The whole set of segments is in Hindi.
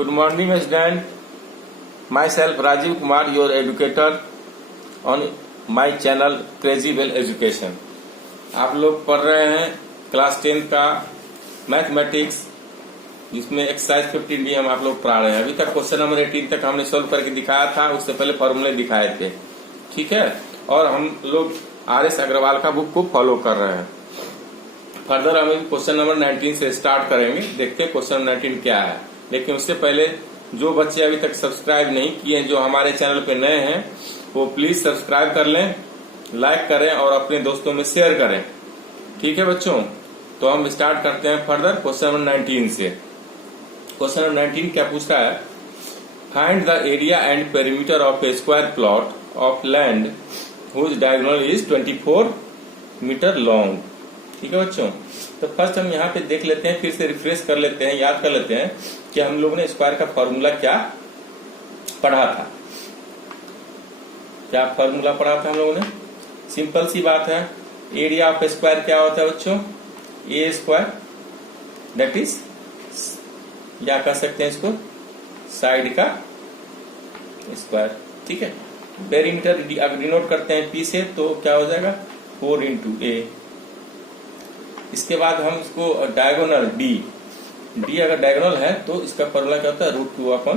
Good morning, student. Myself Rajiv Kumar, your educator on my channel Crazy Well Education. आप लोग पढ़ रहे हैं क्लास 10 का मैथमेटिक्स, जिसमें एक्सरसाइज 15 भी हम आप लोग पढ़ा रहे हैं। अभी तक क्वेश्चन नंबर 18 तक हमने सोल्व करके दिखाया था, उससे पहले फॉर्मूले दिखाए थे, ठीक है। और हम लोग RS अग्रवाल का बुक को फॉलो कर रहे हैं। फर्दर हम क्वेश्चन नंबर 19 से स्टार्ट करेंगे, देखते हैं क्वेश्चन 19 क्या है। लेकिन उससे पहले जो बच्चे अभी तक सब्सक्राइब नहीं किए हैं, जो हमारे चैनल पे नए हैं, वो प्लीज सब्सक्राइब कर लें, लाइक करें और अपने दोस्तों में शेयर करें, ठीक है बच्चों। तो हम स्टार्ट करते हैं फर्दर क्वेश्चन नंबर 19 से। क्वेश्चन नंबर 19 क्या पूछता है? Find the area and perimeter of a square plot of land whose diagonal is 24 metre long, ठीक है बच्चों। तो फर्स्ट हम यहाँ पे देख लेते हैं, फिर से रिफ्रेश कर लेते हैं, याद कर लेते हैं कि हम लोगों ने स्क्वायर का फॉर्मूला क्या पढ़ा था। क्या फॉर्मूला पढ़ा था हम लोगों ने? सिंपल सी बात है, एरिया ऑफ स्क्वायर क्या होता है बच्चों? ए स्क्वायर, दैट इज, या कह सकते हैं इसको साइड का स्क्वायर, ठीक है। पेरीमीटर अगर डिनोट करते हैं पी से तो क्या हो जाएगा? 4 इंटू ए। इसके बाद हम इसको डायगोनल डी अगर डायगोनल है तो इसका फॉर्मूला क्या होता है? √2/a,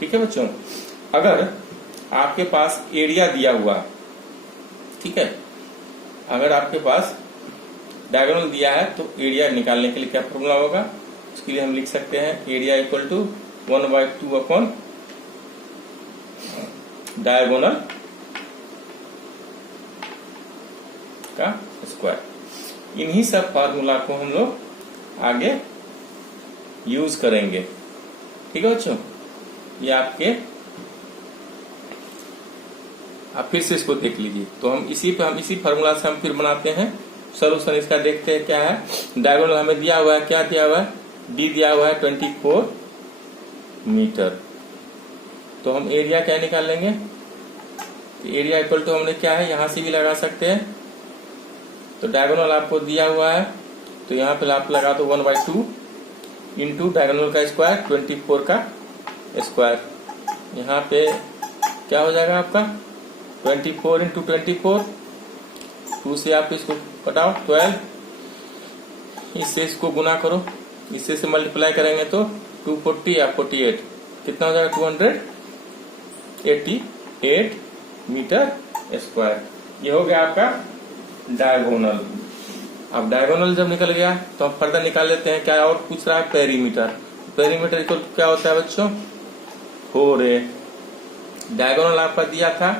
ठीक है बच्चों। अगर आपके पास एरिया दिया हुआ, ठीक है, अगर आपके पास डायगोनल दिया है तो एरिया निकालने के लिए क्या फॉर्मूला होगा? उसके लिए हम लिख सकते हैं एरिया इक्वल टू 1/2 डायगोनल का स्क्वायर। इन्हीं सब फार्मूला को हम लोग आगे यूज करेंगे, ठीक है बच्चों। ये आपके, आप फिर से इसको देख लीजिए। तो हम इसी फार्मूला से हम फिर बनाते हैं सोल्यूशन। इसका देखते हैं क्या है। डायगोनल हमें दिया हुआ है, क्या दिया हुआ है? डी दिया हुआ है 24 मीटर। तो हम एरिया क्या निकाल लेंगे? तो एरिया इक्वल टू हमने क्या है, यहां से भी लगा सकते हैं। तो डायगोनल आपको दिया हुआ है तो यहाँ पे आप लगा दो 1/2 इंटू डायगोनल का स्क्वायर 24 का स्क्वायर। यहाँ पे क्या हो जाएगा आपका? 24 इंटू 24, 2 से आप इसको कटाओ 12, इससे इसको गुना करो, इससे से मल्टीप्लाई करेंगे तो 240 या 48 कितना हो जाएगा? 288 मीटर स्क्वायर। ये हो गया आपका डायगोनल। अब डायगोनल जब निकल गया तो हम फर्दर निकाल लेते हैं। क्या और पूछ रहा है? पेरीमीटर। पेरीमीटर इक्वल क्या होता है बच्चों? 4a। डायगोनल आपका दिया था,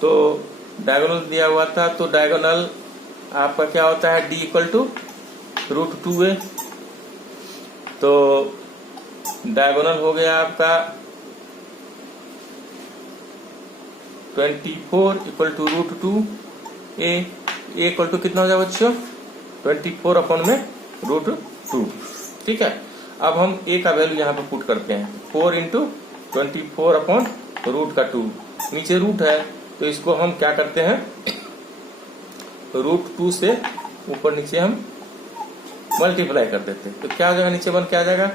तो डायगोनल दिया हुआ था तो डायगोनल आपका क्या होता है? d equal to √2a। तो डायगोनल हो गया आपका 24 equal to √2a। A equal to कितना हो जाएगा बच्चों? 24/√2, ठीक है। अब हम ए का वैल्यू यहाँ पे पुट करते हैं, 4 इंटू 24/√2। नीचे रूट है तो इसको हम क्या करते हैं? √2 से ऊपर नीचे हम मल्टीप्लाई कर देते हैं। तो क्या हो जाएगा? नीचे बन क्या आ जाएगा?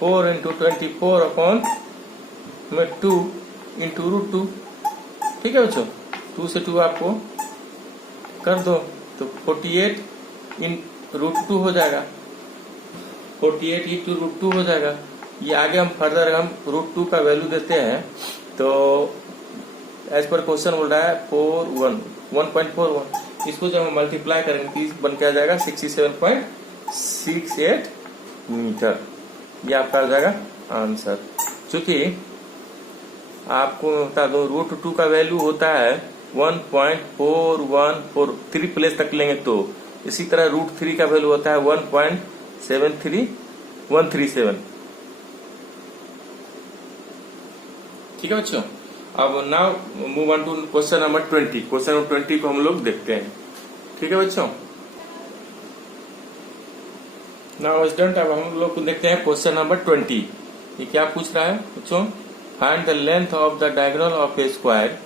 4 इंटू 24/2 इंटू √2, ठीक है बच्चों। 2 से 2 आपको कर दो तो 48 इन √2 हो जाएगा, 48 इंटू √2 हो जाएगा। ये आगे हम फर्दर हम √2 का वैल्यू देते हैं तो एज पर क्वेश्चन बोल रहा है 1.41। इसको जब हम मल्टीप्लाई करेंगे तो बन के आ जाएगा 67.68 मीटर। ये आपका आ जाएगा आंसर। चूंकि आपको बता दो √2 का वैल्यू होता है 1.4143, 3 प्लेस तक लेंगे तो। इसी तरह √3 का वैल्यू होता है 1.73137, ठीक है बच्चों। अब now move on to question number 20। Question number 20 को हम लोग देखते हैं, ठीक है बच्चों। नाउ स्टूडेंट, अब हम लोग को देखते हैं क्वेश्चन नंबर 20। ये क्या पूछ रहा है बच्चों? Find the length of the diagonal of a square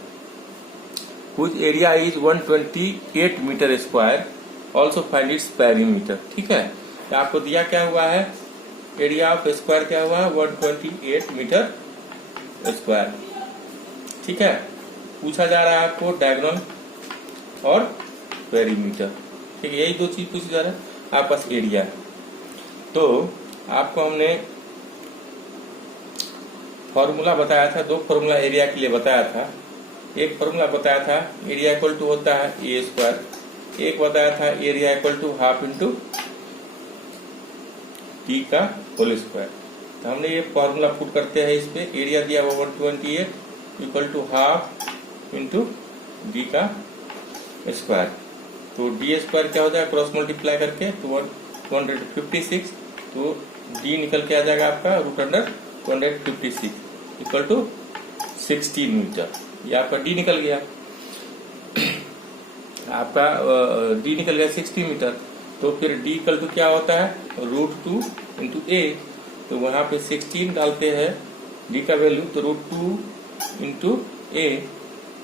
whose area is 128 metre square, also find its perimeter, ठीक है। तो आपको दिया क्या हुआ है? एरिया ऑफ स्क्वायर क्या हुआ, 128 मीटर स्क्वायर। ठीक है, पूछा जा रहा है आपको डायगोनल और पेरीमीटर। ठीक है, यही दो चीज पूछी जा रहा है, आपके पास एरिया है। तो आपको हमने फॉर्मूला बताया था, दो फॉर्मूला एरिया के लिए बताया था। एक फॉर्मूला बताया था एरिया इक्वल टू होता है ए स्क्वायर, एक बताया था area equal to half into T का होल स्क्वायर। तो हमने ये फॉर्मूला पुट करते हैं इस पे, एरिया दिया हुआ 128 equal to half into D का स्क्वायर। तो डी स्क्वायर क्या हो जाएगा, क्रॉस मल्टीप्लाई करके तो 256, तो डी निकल के आ जाएगा आपका root under 256 equal to 16 metre. ये आपका डी निकल गया, आपका डी निकल गया 60 मीटर। तो फिर डी इक्वल टू क्या होता है, √2 इंटू ए। तो वहां पे 16 डालते हैं डी का वैल्यू, तो √2 इंटू ए।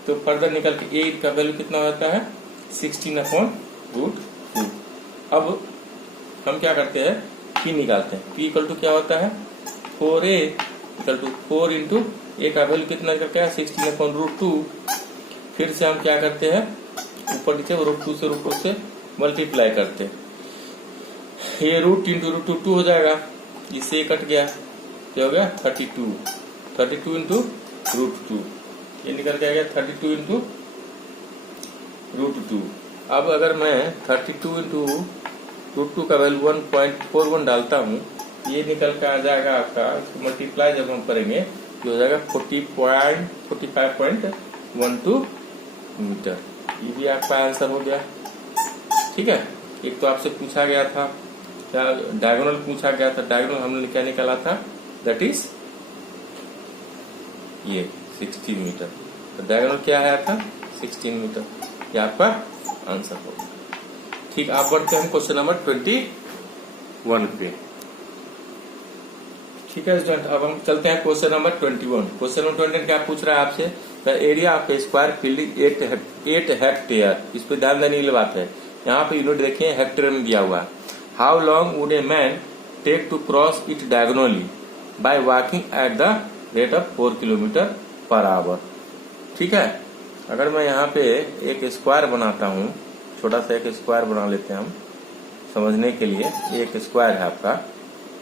तो फर्दर निकल के ए का वैल्यू कितना होता है, 16/√2। अब हम क्या करते हैं, पी निकालते हैं। पी इक्वल टू क्या होता है, 4a इक्वल टू 4 इंटू ए का वैल्यू कितना करके है, 16/√2। फिर से हम क्या करते हैं, ऊपर नीचे √2 से √2 से मल्टीप्लाई करते हैं। ये रूट इंटू √2 हो जाएगा, इससे कट गया, क्या हो गया 32 इंटू √2। ये निकल के आ गया 32 इंटू √2। अब अगर मैं 32 इंटू √2 का वैल्यू 1.41 डालता हूँ, ये निकल के आ जाएगा आपका, इसको मल्टीप्लाई जब हम करेंगे ये हो जाएगा 45.12 मीटर। ये भी आपका आंसर हो गया। ठीक है, एक तो आपसे पूछा गया था क्या, डायगोनल पूछा गया था। डायगोनल हमने क्या निकाला था, दैट इज ये 16 मीटर। तो डायगोनल क्या आया था, 16 मीटर। ये आपका आंसर होगा। ठीक, आप बढ़ते हैं क्वेश्चन नंबर 21 पे। ठीक है स्टूडेंट, अब हम चलते हैं क्वेश्चन नंबर 21। क्वेश्चन नंबर 21 क्या पूछ रहा है आपसे, the area of a square field 8 hectare. इस पे ध्यान देने की बात है, यहाँ पे यूनिट देखिए हेक्टेयर में दिया हुआ है। How long would a man take to cross it diagonally by walking at the rate of 4 kilometre per hour. ठीक है, अगर मैं यहाँ पे एक स्क्वायर बनाता हूँ, छोटा सा एक स्क्वायर बना लेते हैं हम समझने के लिए। एक स्क्वायर है आपका,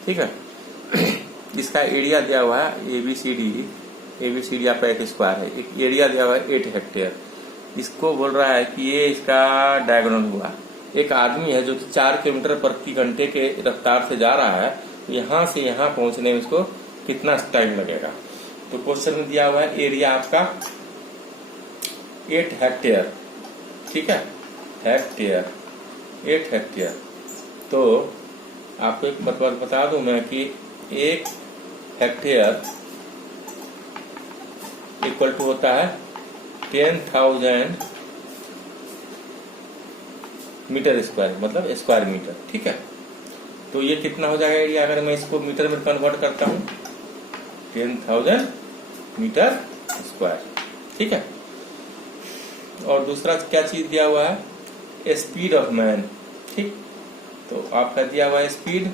ठीक है। इसका एरिया दिया हुआ है एबीसीडी आपका एक स्क्वायर है, एक एरिया दिया हुआ है 8 हेक्टेयर। इसको बोल रहा है कि ये इसका डायगोनल हुआ। एक आदमी है जो कि 4 किलोमीटर प्रति घंटे के रफ्तार से जा रहा है, तो यहाँ से यहाँ पहुंचने में इसको कितना टाइम लगेगा। तो क्वेश्चन में दिया हुआ है एरिया आपका 8 हेक्टेयर, ठीक है, हेक्टेयर 8 हेक्टेयर। तो आपको एक बात बता दूं मैं कि 1 हेक्टेयर इक्वल टू होता है 10,000 मीटर स्क्वायर, मतलब स्क्वायर मीटर। ठीक है, तो ये कितना हो जाएगा एरिया, अगर मैं इसको मीटर में कन्वर्ट करता हूं, 10,000 मीटर स्क्वायर। ठीक है, और दूसरा क्या चीज दिया हुआ है, स्पीड ऑफ मैन। ठीक, तो आपका दिया हुआ है स्पीड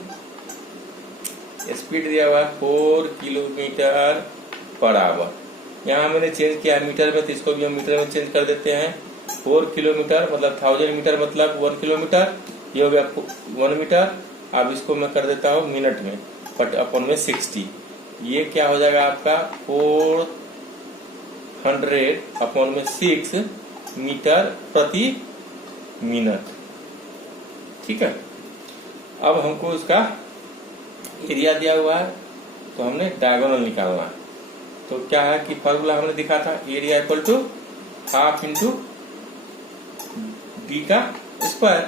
दिया हुआ है 4 किलोमीटर पर आवर। यहाँ मैंने चेंज किया मीटर में, तो इसको भी हम मीटर में चेंज कर देते हैं। 4 किलोमीटर मतलब 1000 मीटर मतलब 1 किलोमीटर, ये हो गया 1 मीटर। अब इसको मैं कर देता हूँ मिनट में, बट अपन में 60। ये क्या हो जाएगा आपका 400 अपन में 6 मीटर प्रति मिनट। ठीक है, अब हमको इसका एरिया दिया हुआ है, तो हमने डायगोनल निकालना है। तो क्या है कि फॉर्मूला हमने दिखा था, area equal to half into D का स्क्वायर।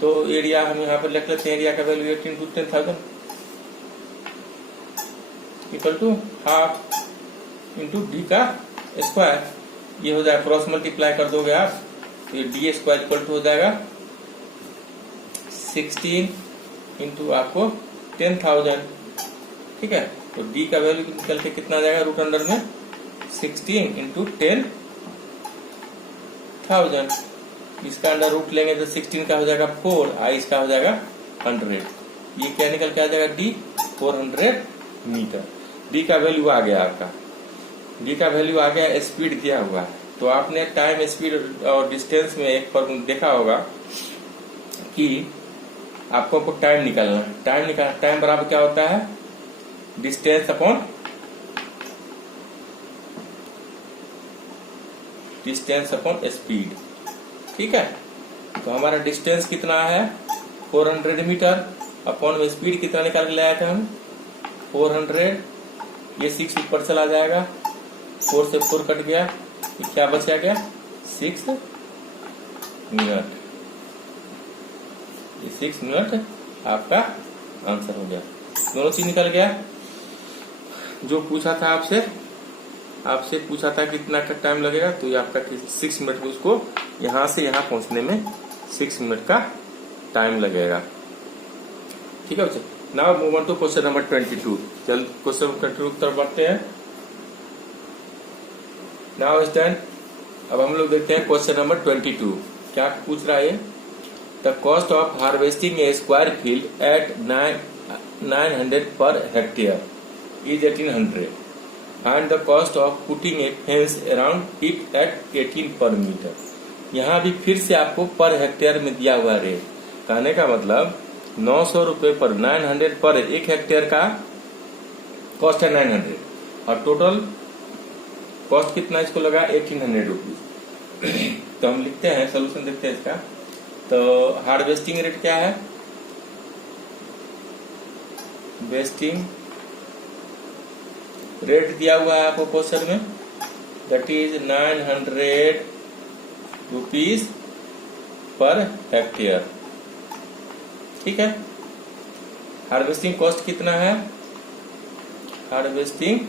तो एरिया हम यहाँ पर लिख लेते हैं, एरिया का value 8 into 10,000 equal to half into D का स्क्वायर। ये हो जाएगा, क्रॉस मल्टीप्लाई कर दोगे आप, तो ये डी स्क्वायर इक्वल टू हो जाएगा 16 इंटू आपको 10,000। ठीक है, तो डी का वैल्यू निकल के कितना आ जाएगा, रूट अंडर में 16 इंटू 10,000। इसका अंडर रूट लेंगे तो 16 का हो जाएगा 4, आई इसका हो जाएगा 100। ये क्या निकल के आ जाएगा डी 400 मीटर। डी का वैल्यू आ गया आपका, डी का वैल्यू आ गया, स्पीड दिया हुआ है। तो आपने टाइम, स्पीड और डिस्टेंस में एक फॉर्मूला देखा होगा कि आपको टाइम निकालना है। टाइम बराबर क्या होता है, डिस्टेंस अपॉन स्पीड। ठीक है, तो हमारा डिस्टेंस कितना है 400 मीटर, अपॉन में स्पीड कितना निकाल के लाया था हम 400। ये 6 ऊपर चला जाएगा, 4 से 4 कट गया, ये क्या बचा गया 6 मिनट। ये 6 मिनट आपका आंसर हो गया। दोनों चीज निकल गया। जो पूछा था आपसे पूछा था कितना का टाइम लगेगा, तो ये आपका 6 मिनट में, उसको यहां से यहां पहुंचने में 6 मिनट का टाइम लगेगा। ठीक है बच्चे, now move on to question number 22। चल क्वेश्चन नंबर 22 की तरफ बढ़ते हैं। नाउ स्टैंड, अब हम लोग देखते हैं क्वेश्चन नंबर 22 क्या पूछ रहा है। The cost of harvesting A square field at 900 per hectare is 1800 and the cost of putting a fence around it at 18 पर मीटर। यहाँ भी फिर से आपको पर हेक्टेयर में दिया हुआ रेट। कहने का मतलब 900 रुपए पर 900 पर, एक हेक्टेयर का कॉस्ट है 900 और टोटल कॉस्ट कितना इसको लगा 1800 रुपीज। तो हम लिखते हैं, सोल्यूशन देखते हैं इसका। तो हार्वेस्टिंग रेट क्या है, वेस्टिंग रेट दिया हुआ है आपको क्वेश्चन में, that is 900 rupees per hectare. ठीक है, हार्वेस्टिंग कॉस्ट कितना है, हार्वेस्टिंग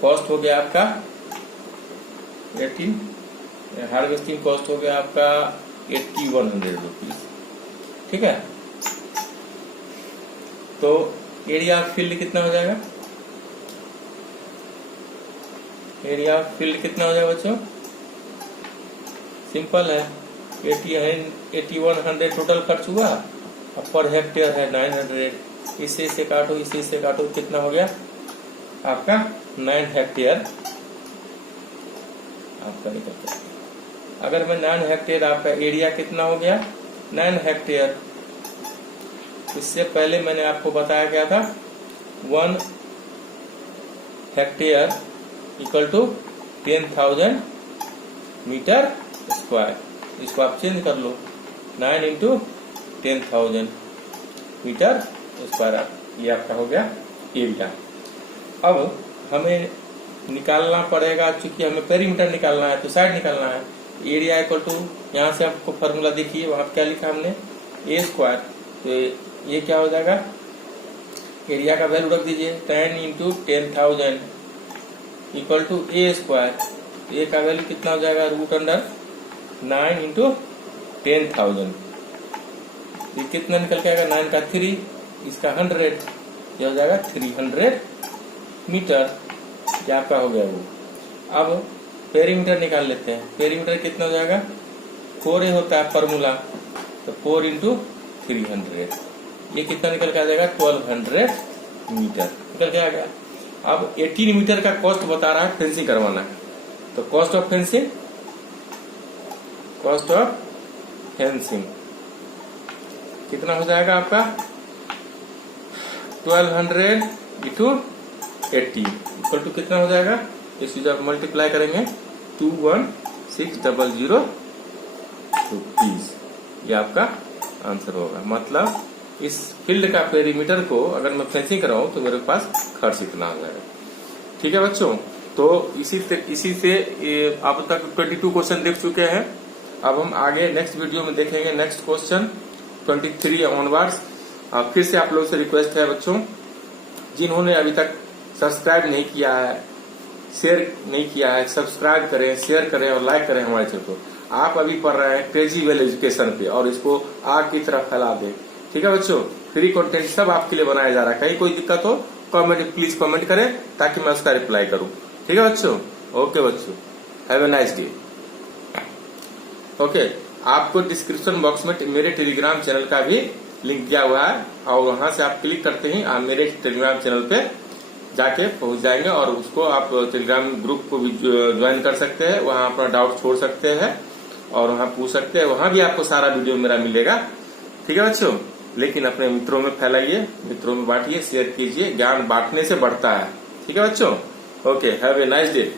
कॉस्ट हो गया आपका 18, हार्वेस्टिंग कॉस्ट हो गया आपका 8100 रुपीज। ठीक है, तो एरिया ऑफ फील्ड कितना हो जाएगा, एरिया ऑफ फील्ड कितना हो जाएगा बच्चों, सिंपल है, 8100 टोटल खर्च हुआ, अब पर हेक्टेयर है 900, इसे से काटो, इसे से काटो, कितना हो गया आपका 9 हेक्टेयर आपका निकलता है। अगर मैं 9 हेक्टेयर, आपका एरिया कितना हो गया 9 हेक्टेयर। इससे पहले मैंने आपको बताया गया था 1 hectare equal to 10,000 metre square. इसको आप चेंज कर लो, 9 इंटू 10,000 मीटर स्क्वायर, ये आपका हो गया एरिया। अब हमें निकालना पड़ेगा, चूंकि हमें पेरीमीटर निकालना है तो साइड निकालना है। एरिया इक्वल टू, यहाँ से आपको फॉर्मूला देखिए, वहां क्या लिखा हमने ए स्क्वायर, तो ये क्या हो जाएगा, एरिया का वैल्यू रख दीजिए 10 into 10,000 equal to A square. A का वैल्यू कितना हो जाएगा, रूट अंडर 9 इंटू 10,000। ये कितना निकल के आएगा, 9 का 3, इसका 100, ये हो जाएगा 300 मीटर। ये आपका हो गया वो। अब पेरीमीटर निकाल लेते हैं, पेरीमीटर कितना हो जाएगा, 4a होता है फॉर्मूला, तो 4 इंटू 300, ये कितना निकल के आ जाएगा 1200 मीटर निकल के आ गया। अब 18 मीटर का कॉस्ट बता रहा है, फेंसिंग करवाना है, तो cost of fencing, cost of fencing कितना हो जाएगा आपका 1200 इंटू 80 इक्वल टू कितना हो जाएगा, इस चीज आप मल्टीप्लाई करेंगे 21600 रुपीज, ये आपका आंसर होगा। मतलब इस फील्ड का पेरीमीटर को अगर मैं फेंसिंग कराऊं तो मेरे पास खर्च इतना आ जाएगा। ठीक है बच्चों, तो इसी से अब तक 22 क्वेश्चन देख चुके हैं। अब हम आगे नेक्स्ट वीडियो में देखेंगे नेक्स्ट क्वेश्चन 23 ऑनवर्ड्स। फिर से आप लोगों से रिक्वेस्ट है बच्चों, जिन्होंने अभी तक सब्सक्राइब नहीं किया है, शेयर नहीं किया है, सब्सक्राइब करें, शेयर करें और लाइक करें हमारे चैनल को। आप अभी पढ़ रहे हैं क्रेजी वेल एजुकेशन पे, और इसको आग की तरफ फैला दें। ठीक है बच्चों, फ्री कंटेंट सब आपके लिए बनाया जा रहा है। कहीं कोई दिक्कत हो कमेंट, प्लीज कमेंट करें ताकि मैं उसका रिप्लाई करूं। ठीक है बच्चों, ओके बच्चों, have a nice day. Okay. आपको डिस्क्रिप्शन बॉक्स में मेरे टेलीग्राम चैनल का भी लिंक दिया हुआ है, और वहां से आप क्लिक करते ही आप मेरे टेलीग्राम चैनल पे जाके पहुंच जाएंगे, और उसको आप टेलीग्राम ग्रुप को भी ज्वाइन कर सकते हैं। वहां अपना डाउट छोड़ सकते हैं और वहां पूछ सकते हैं। वहां भी आपको सारा वीडियो मेरा मिलेगा। ठीक है बच्चों, लेकिन अपने मित्रों में फैलाइए, मित्रों में बांटिए, शेयर कीजिए। ज्ञान बांटने से बढ़ता है। ठीक है बच्चों, okay, have a nice day.